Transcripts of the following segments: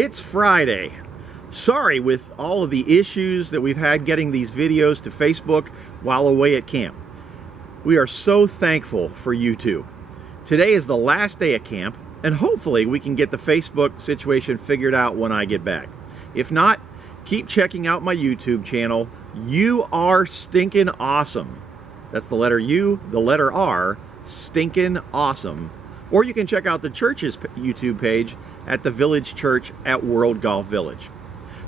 It's Friday. Sorry with all of the issues that we've had getting these videos to Facebook while away at camp. We are so thankful for YouTube. Today is the last day of camp, and hopefully we can get the Facebook situation figured out when I get back. If not, keep checking out my YouTube channel. You are stinking awesome. That's the letter U, the letter R, stinking awesome. Or you can check out the church's YouTube page at the Village Church at World Golf Village.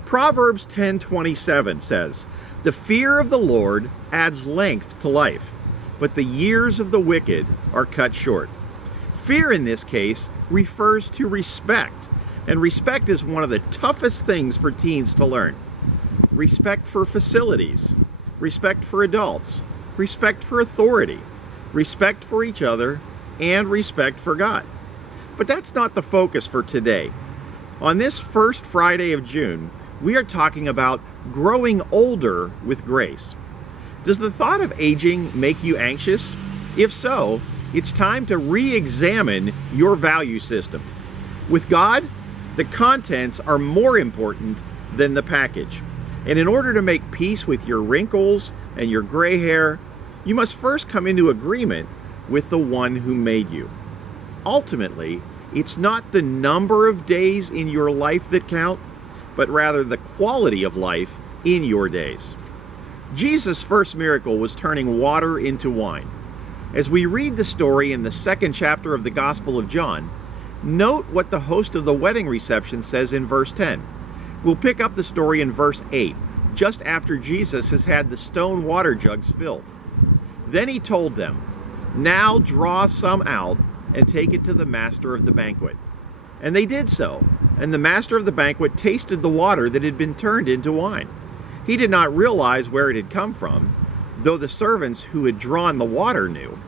Proverbs 10:27 says, "The fear of the Lord adds length to life, but the years of the wicked are cut short." Fear in this case refers to respect, and respect is one of the toughest things for teens to learn. Respect for facilities, respect for adults, respect for authority, respect for each other, and respect for God. But that's not the focus for today. On this first Friday of June, we are talking about growing older with grace. Does the thought of aging make you anxious? If so, it's time to re-examine your value system. With God, the contents are more important than the package. And in order to make peace with your wrinkles and your gray hair, you must first come into agreement with the one who made you. Ultimately, it's not the number of days in your life that count, but rather the quality of life in your days. Jesus' first miracle was turning water into wine. As we read the story in the second chapter of the Gospel of John, note what the host of the wedding reception says in verse 10. We'll pick up the story in verse 8, just after Jesus has had the stone water jugs filled. Then he told them, "Now draw some out and take it to the master of the banquet." And they did so, and the master of the banquet tasted the water that had been turned into wine. He did not realize where it had come from, though the servants who had drawn the water knew.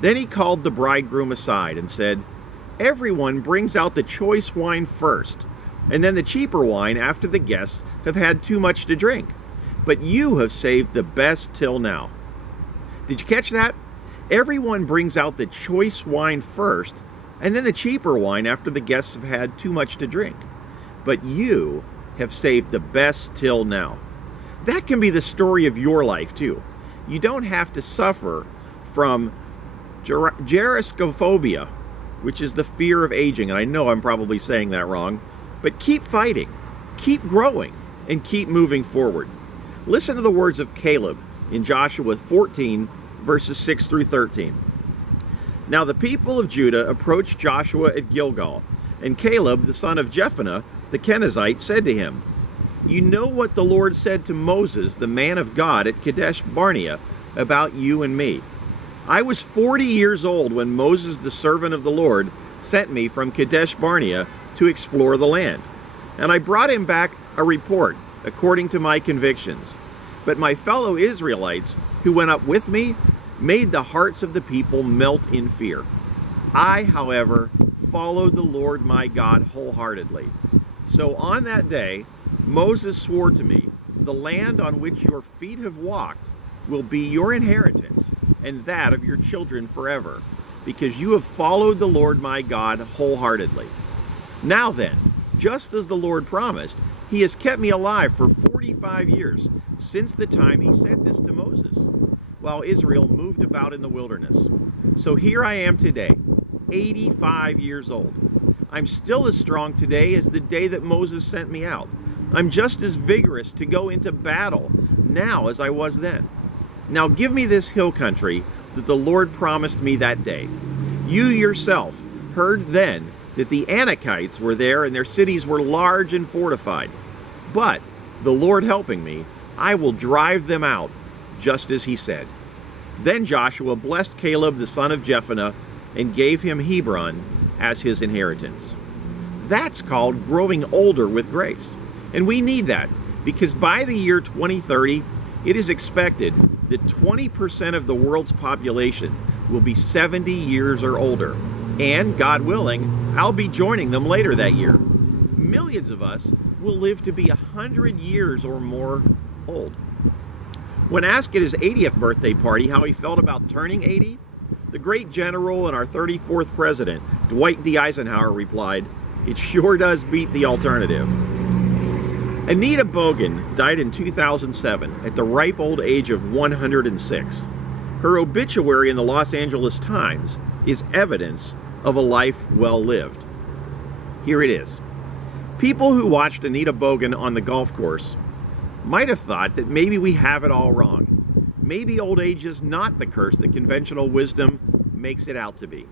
Then he called the bridegroom aside and said, "Everyone brings out the choice wine first, and then the cheaper wine after the guests have had too much to drink. But you have saved the best till now." Did you catch that? Everyone brings out the choice wine first, and then the cheaper wine after the guests have had too much to drink. But you have saved the best till now. That can be the story of your life too. You don't have to suffer from gerascophobia, which is the fear of aging, and I know I'm probably saying that wrong, but keep fighting, keep growing, and keep moving forward. Listen to the words of Caleb in Joshua 14, verses 6 through 13. Now the people of Judah approached Joshua at Gilgal, and Caleb, the son of Jephunneh, the Kenizzite, said to him, "You know what the Lord said to Moses, the man of God, at Kadesh Barnea, about you and me. I was 40 years old when Moses, the servant of the Lord, sent me from Kadesh Barnea to explore the land. And I brought him back a report according to my convictions. But my fellow Israelites who went up with me made the hearts of the people melt in fear. I, however, followed the Lord my God wholeheartedly. So on that day, Moses swore to me, 'The land on which your feet have walked will be your inheritance, and that of your children forever, because you have followed the Lord my God wholeheartedly.' Now then, just as the Lord promised, he has kept me alive for 45 years, since the time he said this to Moses, while Israel moved about in the wilderness. So here I am today, 85 years old. I'm still as strong today as the day that Moses sent me out. I'm just as vigorous to go into battle now as I was then. Now give me this hill country that the Lord promised me that day. You yourself heard then that the Anakites were there and their cities were large and fortified. But, the Lord helping me, I will drive them out, just as he said." Then Joshua blessed Caleb the son of Jephunneh and gave him Hebron as his inheritance. That's called growing older with grace. And we need that, because by the year 2030, it is expected that 20% of the world's population will be 70 years or older. And, God willing, I'll be joining them later that year. Millions of us will live to be 100 years or more old. When asked at his 80th birthday party how he felt about turning 80, the great general and our 34th president, Dwight D. Eisenhower, replied, It sure does beat the alternative. Anita Bogan died in 2007 at the ripe old age of 106. Her obituary in the Los Angeles Times is evidence of a life well lived. Here it is. People who watched Anita Bogan on the golf course might have thought that maybe we have it all wrong. Maybe old age is not the curse that conventional wisdom makes it out to be.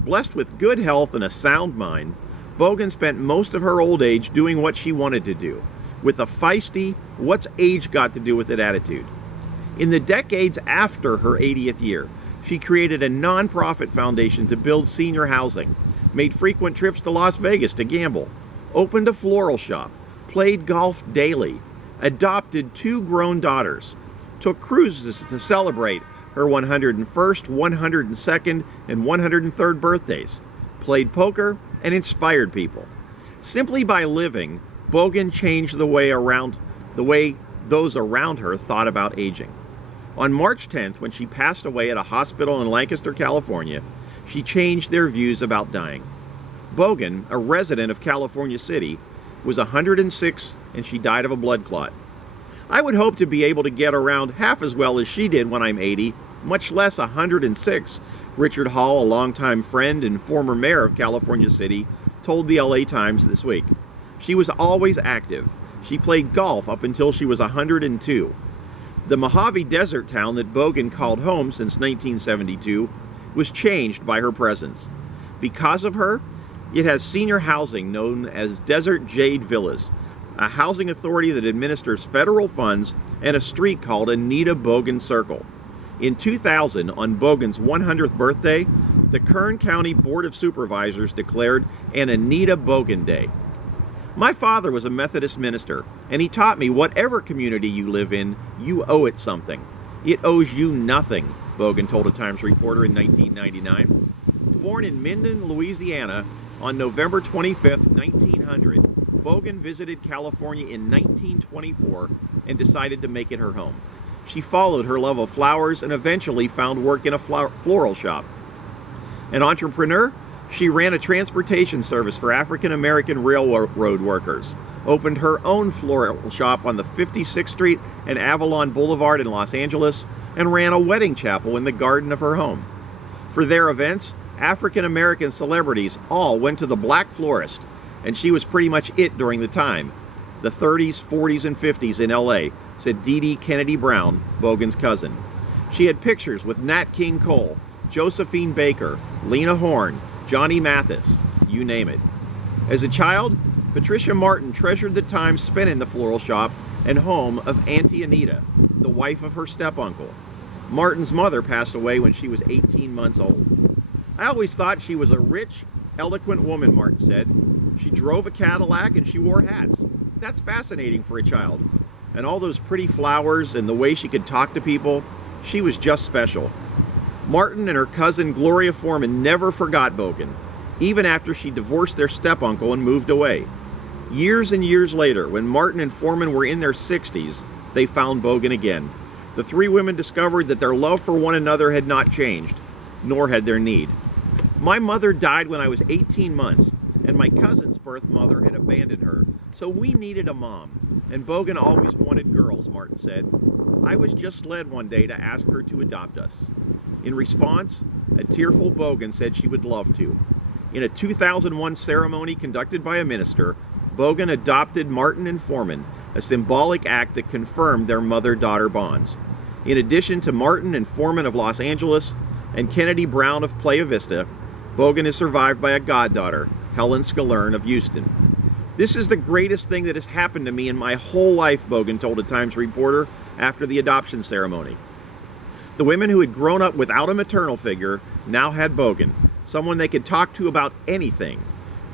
Blessed with good health and a sound mind, Bogan spent most of her old age doing what she wanted to do, with a feisty, what's age got to do with it attitude. In the decades after her 80th year, she created a nonprofit foundation to build senior housing, made frequent trips to Las Vegas to gamble, opened a floral shop, played golf daily, adopted 2 grown daughters, took cruises to celebrate her 101st, 102nd, and 103rd birthdays, played poker, and inspired people. Simply by living, Bogan changed the way those around her thought about aging. On March 10th, when she passed away at a hospital in Lancaster, California, she changed their views about dying. Bogan, a resident of California City, was 106 and she died of a blood clot. I would hope to be able to get around half as well as she did when I'm 80, much less 106, Richard Hall, a longtime friend and former mayor of California City, told the LA Times this week. She was always active. She played golf up until she was 102. The Mojave Desert town that Bogan called home since 1972 was changed by her presence. Because of her, it has senior housing known as Desert Jade Villas, a housing authority that administers federal funds, and a street called Anita Bogan Circle. In 2000, on Bogan's 100th birthday, the Kern County Board of Supervisors declared an Anita Bogan Day. My father was a Methodist minister, and he taught me whatever community you live in, you owe it something. It owes you nothing, Bogan told a Times reporter in 1999. Born in Minden, Louisiana, on November 25, 1900, Bogan visited California in 1924 and decided to make it her home. She followed her love of flowers and eventually found work in a floral shop. An entrepreneur, she ran a transportation service for African American railroad workers, opened her own floral shop on the 56th Street and Avalon Boulevard in Los Angeles, and ran a wedding chapel in the garden of her home. For their events, African American celebrities all went to the Black Florist, and she was pretty much it during the time, the 30s, 40s, and 50s in LA, said Dee Dee Kennedy Brown, Bogan's cousin. She had pictures with Nat King Cole, Josephine Baker, Lena Horne, Johnny Mathis, you name it. As a child, Patricia Martin treasured the time spent in the floral shop and home of Auntie Anita, the wife of her step-uncle. Martin's mother passed away when she was 18 months old. I always thought she was a rich, eloquent woman, Martin said. She drove a Cadillac and she wore hats. That's fascinating for a child. And all those pretty flowers and the way she could talk to people, she was just special. Martin and her cousin Gloria Foreman never forgot Bogan, even after she divorced their step-uncle and moved away. Years and years later, when Martin and Foreman were in their 60s, they found Bogan again. The 3 women discovered that their love for one another had not changed, nor had their need. My mother died when I was 18 months, and my cousin's birth mother had abandoned her, so we needed a mom, and Bogan always wanted girls, Martin said. I was just led one day to ask her to adopt us. In response, a tearful Bogan said she would love to. In a 2001 ceremony conducted by a minister, Bogan adopted Martin and Foreman, a symbolic act that confirmed their mother-daughter bonds. In addition to Martin and Foreman of Los Angeles and Kennedy Brown of Playa Vista, Bogan is survived by a goddaughter, Helen Scalern of Houston. This is the greatest thing that has happened to me in my whole life, Bogan told a Times reporter after the adoption ceremony. The women who had grown up without a maternal figure now had Bogan, someone they could talk to about anything,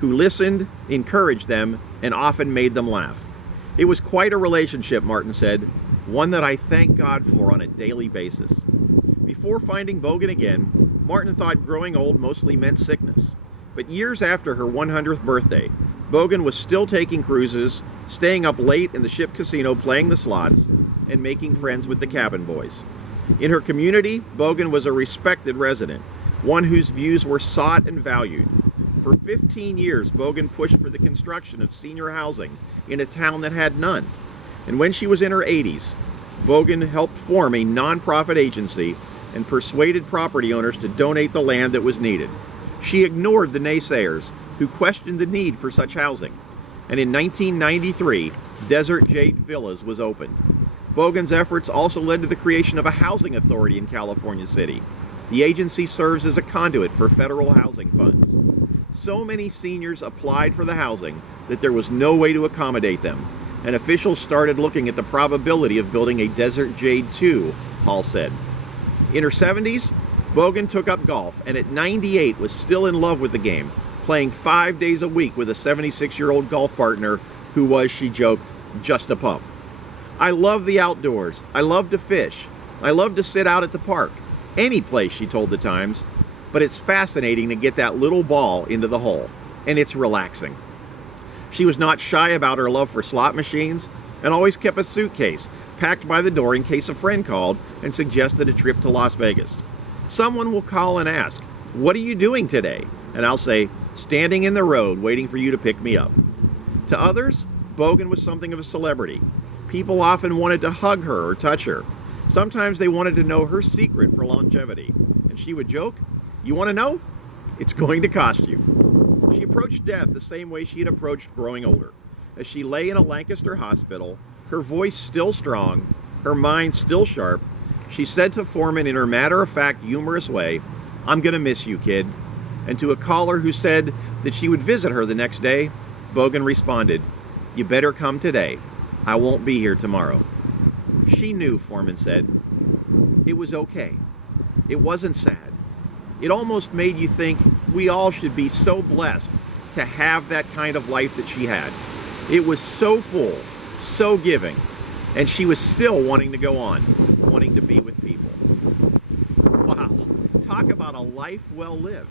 who listened, encouraged them, and often made them laugh. It was quite a relationship, Martin said, one that I thank God for on a daily basis. Before finding Bogan again, Martin thought growing old mostly meant sickness. But years after her 100th birthday, Bogan was still taking cruises, staying up late in the ship casino playing the slots, and making friends with the cabin boys. In her community, Bogan was a respected resident, one whose views were sought and valued. For For 15 years, Bogan pushed for the construction of senior housing in a town that had none. And when she was in her 80s, Bogan helped form a nonprofit agency and persuaded property owners to donate the land that was needed. She ignored the naysayers who questioned the need for such housing. And in 1993, Desert Jade Villas was opened. Bogan's efforts also led to the creation of a housing authority in California City. The agency serves as a conduit for federal housing funds. So many seniors applied for the housing that there was no way to accommodate them, and officials started looking at the probability of building a Desert Jade 2, Hall said. In her 70s, Bogan took up golf, and at 98 was still in love with the game, playing 5 days a week with a 76-year-old golf partner who was, she joked, just a pump. I love the outdoors. I love to fish. I love to sit out at the park. Any place, she told the Times. But it's fascinating to get that little ball into the hole, and it's relaxing. She was not shy about her love for slot machines and always kept a suitcase packed by the door in case a friend called and suggested a trip to Las Vegas. Someone will call and ask, "What are you doing today?" And I'll say, "Standing in the road waiting for you to pick me up." To others, Bogan was something of a celebrity. People often wanted to hug her or touch her. Sometimes they wanted to know her secret for longevity. And she would joke, "You want to know? It's going to cost you." She approached death the same way she had approached growing older. As she lay in a Lancaster hospital, her voice still strong, her mind still sharp, she said to Foreman in her matter-of-fact, humorous way, "I'm going to miss you, kid." And to a caller who said that she would visit her the next day, Bogan responded, "You better come today. I won't be here tomorrow." She knew, Foreman said. It was okay. It wasn't sad. It almost made you think we all should be so blessed to have that kind of life that she had. It was so full, so giving, and she was still wanting to go on, wanting to be with people. Wow, talk about a life well lived.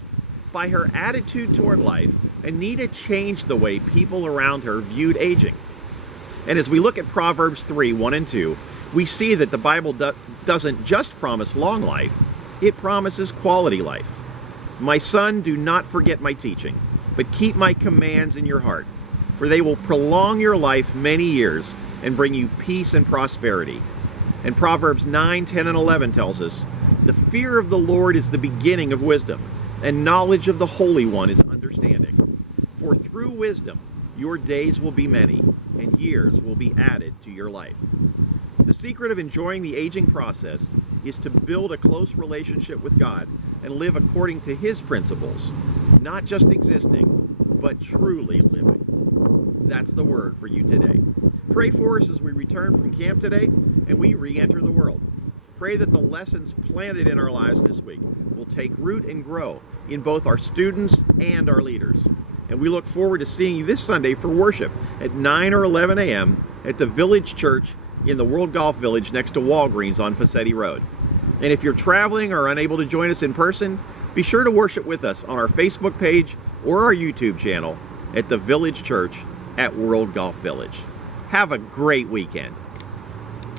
By her attitude toward life, Anita changed the way people around her viewed aging. And as we look at Proverbs 3, 1 and 2, we see that the Bible doesn't just promise long life, it promises quality life. "My son, do not forget my teaching, but keep my commands in your heart, for they will prolong your life many years and bring you peace and prosperity." And Proverbs 9, 10, and 11 tells us, "The fear of the Lord is the beginning of wisdom, and knowledge of the Holy One is understanding. For through wisdom your days will be many, and years will be added to your life." The secret of enjoying the aging process is to build a close relationship with God and live according to His principles, not just existing, but truly living. That's the word for you today. Pray for us as we return from camp today and we re-enter the world. Pray that the lessons planted in our lives this week will take root and grow in both our students and our leaders. And we look forward to seeing you this Sunday for worship at 9 or 11 a.m. at the Village Church in the World Golf Village next to Walgreens on Passetti Road. And if you're traveling or unable to join us in person, be sure to worship with us on our Facebook page or our YouTube channel at the Village Church at World Golf Village. Have a great weekend.